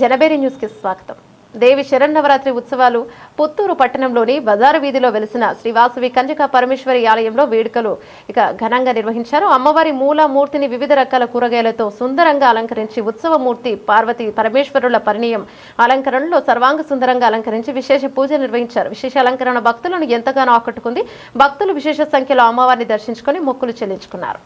జనబేరి న్యూస్కి స్వాగతం. దేవి శరన్నవరాత్రి ఉత్సవాలు పుత్తూరు పట్టణంలోని బజారు వీధిలో వెలిసిన శ్రీవాసవి కన్యకా పరమేశ్వరి ఆలయంలో వేడుకలు ఘనంగా నిర్వహించారు. అమ్మవారి మూలమూర్తిని వివిధ రకాల కూరగాయలతో సుందరంగా అలంకరించి ఉత్సవమూర్తి పార్వతి పరమేశ్వరుల పరిణయం అలంకరణలో సర్వాంగ సుందరంగా అలంకరించి విశేష పూజ నిర్వహించారు. విశేష అలంకరణ భక్తులను ఎంతగానో ఆకట్టుకుంది. భక్తులు విశేష సంఖ్యలో అమ్మవారిని దర్శించుకొని మొక్కులు చెల్లించుకున్నారు.